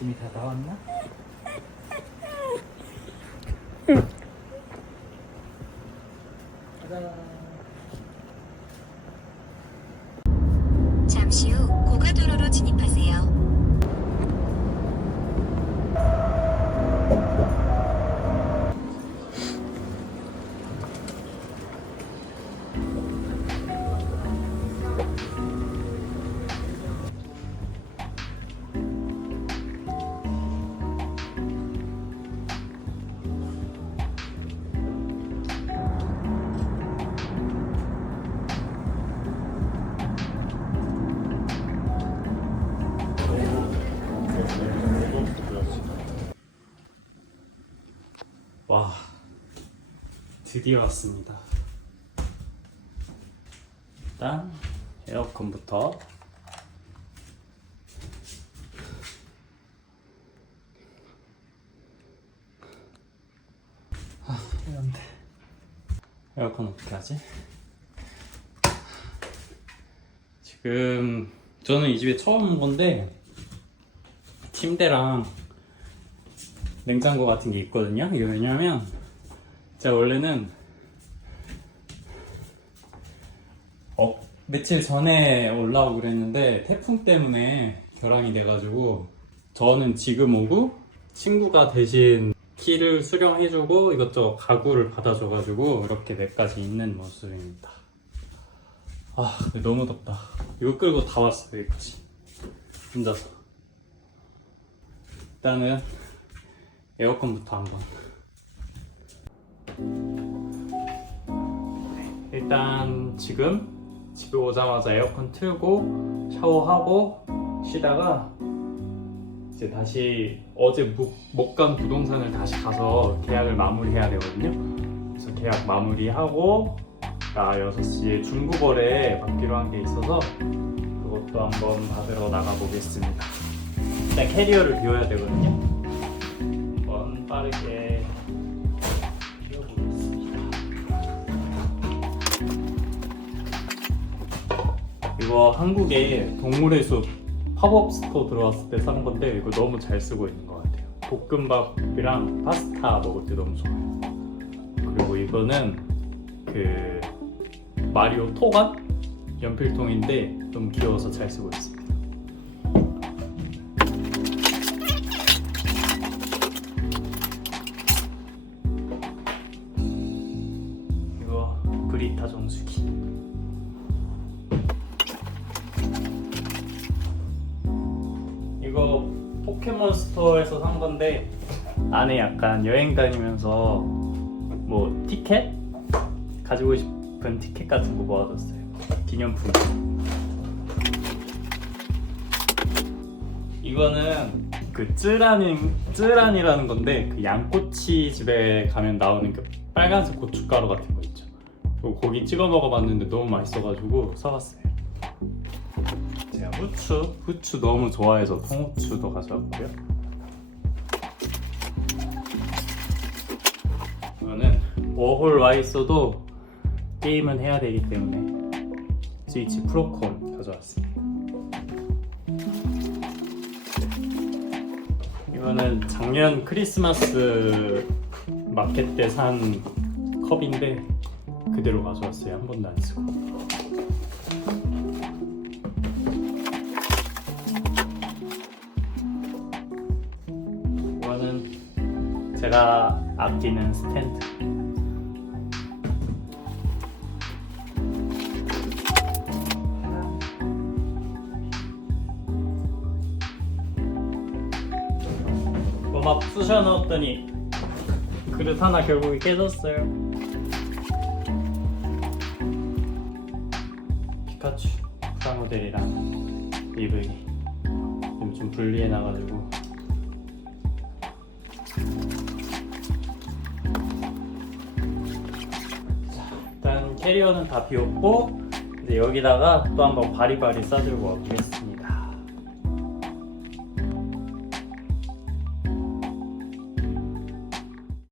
짐이 다 나왔나? 와, 드디어 왔습니다. 일단 에어컨부터 아, 에어컨 어떻게 하지? 지금 저는 이 집에 처음 온 건데 침대랑 냉장고 같은 게 있거든요. 이게 왜냐면 제가 원래는 어, 며칠 전에 올라오고 그랬는데 태풍 때문에 결항이 돼가지고 저는 지금 오고 친구가 대신 키를 수령해주고 이것저것 가구를 받아줘가지고 이렇게 내까지 있는 모습입니다. 아 너무 덥다. 이거 끌고 다 왔어 여기까지 혼자서. 일단은 에어컨부터 한번. 네, 일단 지금 집에 오자마자 에어컨 틀고 샤워하고 쉬다가 이제 다시 어제 못 간 부동산을 다시 가서 계약을 마무리해야 되거든요. 그래서 계약 마무리하고 나 6시에 중고거래 받기로 한 게 있어서 그것도 한번 받으러 나가 보겠습니다. 일단 캐리어를 비워야 되거든요. 빠르게. 이거 한국에 동물의 숲 팝업 스토어 들어왔을 때 산 건데 이거 너무 잘 쓰고 있는 것 같아요. 볶음밥이랑 파스타 먹을 때 너무 좋아요. 그리고 이거는 그 마리오 토간 연필통인데 너무 귀여워서 잘 쓰고 있습니다. 브리타 정수기. 이거 포켓몬 스토어에서 산 건데 안에 약간 여행 다니면서 뭐 티켓 가지고 싶은 티켓 같은 거 모아뒀어요. 기념품. 이거는 그 쯔란인 쯔란이라는 건데 그 양꼬치 집에 가면 나오는 그 빨간색 고춧가루 같은 거 있죠. 고기 찍어 먹어봤는데 너무 맛있어가지고 사왔어요. 제가 후추 후추 너무 좋아해서 통후추도 가져왔고요. 이거는 워홀 와 있어도 게임은 해야 되기 때문에 스위치 프로콘 가져왔습니다. 이거는 작년 크리스마스 마켓 때 산 컵인데 그대로 가져왔어요. 한 번도 안 쓰고. 이거는 제가 아끼는 스탠드. 뭐막 쑤셔 넣었더니 그릇 하나 결국에 깨졌어요. 피카츄 프라모델이랑 리블리 지금 좀 분리해 놔가지고 자, 일단 캐리어는 다 비웠고 이제 여기다가 또 한번 바리바리 싸들고 와보겠습니다.